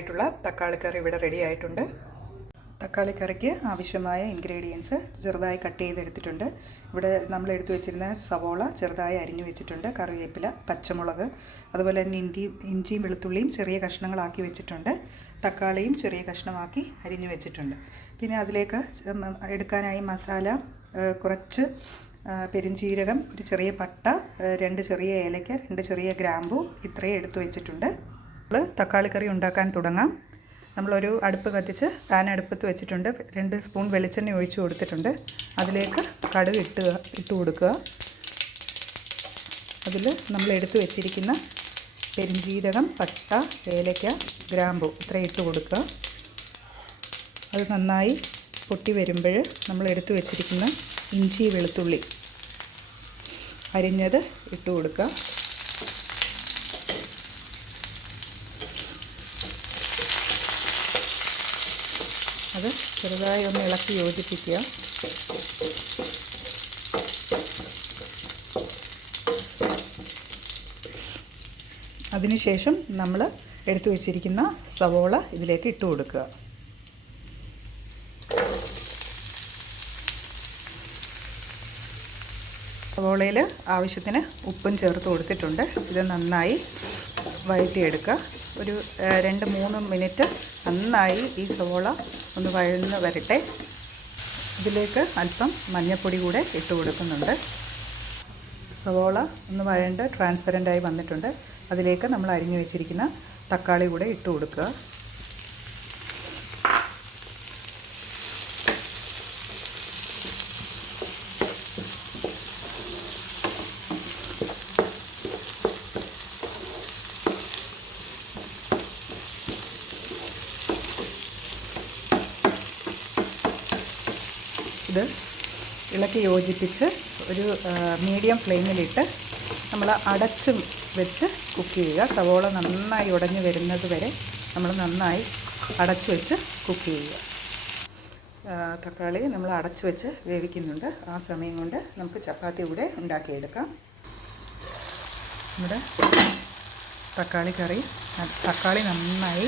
ആയിട്ടുള്ള തക്കാളിക്കറി ഇവിടെ റെഡി ആയിട്ടുണ്ട്. തക്കാളിക്കറിക്ക് ആവശ്യമായ ഇൻഗ്രീഡിയൻസ് ചെറുതായി കട്ട് ചെയ്തെടുത്തിട്ടുണ്ട്. ഇവിടെ നമ്മൾ എടുത്തു വെച്ചിരുന്ന സവോള ചെറുതായി അരിഞ്ഞു വെച്ചിട്ടുണ്ട്, കറിവേപ്പില, പച്ചമുളക്, അതുപോലെ തന്നെ ഇഞ്ചിയും വെളുത്തുള്ളിയും ചെറിയ കഷ്ണങ്ങളാക്കി വെച്ചിട്ടുണ്ട്, തക്കാളിയും ചെറിയ കഷ്ണമാക്കി അരിഞ്ഞു വെച്ചിട്ടുണ്ട്. പിന്നെ അതിലേക്ക് എടുക്കാനായി മസാല കുറച്ച് പെരുംജീരകം, ഒരു ചെറിയ പട്ട, 2 ചെറിയ ഏലക്ക, 2 ചെറിയ ഗ്രാമ്പു, ഇത്രയും എടുത്തു വെച്ചിട്ടുണ്ട്. നമ്മൾ തക്കാളിക്കറി ഉണ്ടാക്കാൻ തുടങ്ങാം. നമ്മളൊരു അടുപ്പ് കത്തിച്ച് പാൻ അടുപ്പത്ത് വെച്ചിട്ടുണ്ട്. 2 സ്പൂൺ വെളിച്ചെണ്ണ ഒഴിച്ചു കൊടുത്തിട്ടുണ്ട്. അതിലേക്ക് കടുക് ഇട്ട് കൊടുക്കുക. അതിൽ നമ്മൾ എടുത്തു വെച്ചിരിക്കുന്ന പെരുംജീരകം, പട്ട, ഏലക്ക, ഗ്രാമ്പു ഇത്രയും ഇട്ട് കൊടുക്കുക. അത് നന്നായി പൊട്ടി വരുമ്പോൾ നമ്മൾ എടുത്തു വെച്ചിരിക്കുന്ന ഇഞ്ചി വെളുത്തുള്ളി അരിഞ്ഞത് ഇട്ട് കൊടുക്കുക. അത് ചെറുതായി ഒന്ന് ഇളക്കി യോജിപ്പിക്കുക. അതിനുശേഷം നമ്മൾ എടുത്തു വച്ചിരിക്കുന്ന സവോള ഇതിലേക്ക് ഇട്ട് കൊടുക്കുക. സവോളയിൽ ആവശ്യത്തിന് ഉപ്പും ചേർത്ത് കൊടുത്തിട്ടുണ്ട്. ഇത് നന്നായി വഴറ്റിയെടുക്കുക. ഒരു 2-3 മിനിറ്റ് നന്നായി ഈ സവോള ഒന്ന് വഴന്ന് വരട്ടെ. ഇതിലേക്ക് അല്പം മഞ്ഞൾപ്പൊടി കൂടെ ഇട്ട് കൊടുക്കുന്നുണ്ട്. സവോള ഒന്ന് വഴണ്ട് ട്രാൻസ്പെറൻ്റായി വന്നിട്ടുണ്ട്. അതിലേക്ക് നമ്മൾ അരിഞ്ഞു വെച്ചിരിക്കുന്ന തക്കാളി കൂടെ ഇട്ട് കൊടുക്കുക. ഇത് ഇളക്കി യോജിപ്പിച്ച് ഒരു മീഡിയം ഫ്ലെയിമിലിട്ട് നമ്മൾ അടച്ചും വെച്ച് കുക്ക് ചെയ്യുക. സവോള നന്നായി ഉടഞ്ഞു വരുന്നത് വരെ നമ്മൾ നന്നായി അടച്ചു വെച്ച് കുക്ക് ചെയ്യുക. തക്കാളി നമ്മൾ അടച്ചു വെച്ച് വേവിക്കുന്നുണ്ട്. ആ സമയം കൊണ്ട് നമുക്ക് ചപ്പാത്തി കൂടെ ഉണ്ടാക്കിയെടുക്കാം. നമ്മുടെ തക്കാളി നന്നായി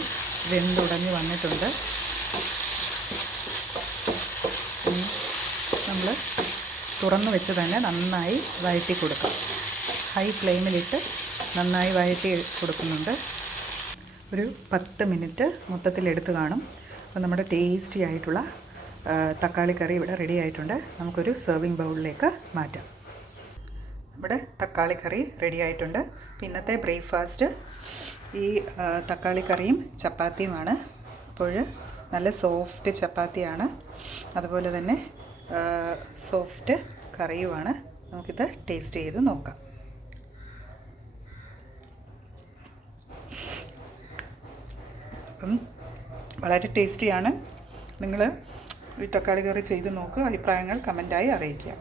വെന്തുടഞ്ഞ് വന്നിട്ടുണ്ട്. നമ്മൾ തുറന്നു വെച്ച് തന്നെ നന്നായി വഴറ്റി കൊടുക്കാം. ഹൈ ഫ്ലെയിമിലിട്ട് നന്നായി വഴറ്റി കൊടുക്കുന്നുണ്ട്. ഒരു 10 മിനിറ്റ് മൊത്തത്തിലെടുത്ത് കാണും. അപ്പോൾ നമ്മുടെ ടേസ്റ്റി ആയിട്ടുള്ള തക്കാളിക്കറി ഇവിടെ റെഡി ആയിട്ടുണ്ട്. നമുക്കൊരു സെർവിങ് ബൗളിലേക്ക് മാറ്റാം. നമ്മുടെ തക്കാളിക്കറി റെഡി ആയിട്ടുണ്ട്. ഇന്നത്തെ ബ്രേക്ക്ഫാസ്റ്റ് ഈ തക്കാളിക്കറിയും ചപ്പാത്തിയുമാണ്. അപ്പോൾ നല്ല സോഫ്റ്റ് ചപ്പാത്തിയാണ്, അതുപോലെ തന്നെ സോഫ്റ്റ് കറിയുമാണ്. നമുക്കിത് ടേസ്റ്റ് ചെയ്ത് നോക്കാം. അപ്പം വളരെ ടേസ്റ്റിയാണ്. നിങ്ങൾ ഈ തക്കാളി കറി ചെയ്ത് നോക്കുക. അഭിപ്രായങ്ങൾ കമൻറ്റായി അറിയിക്കുക.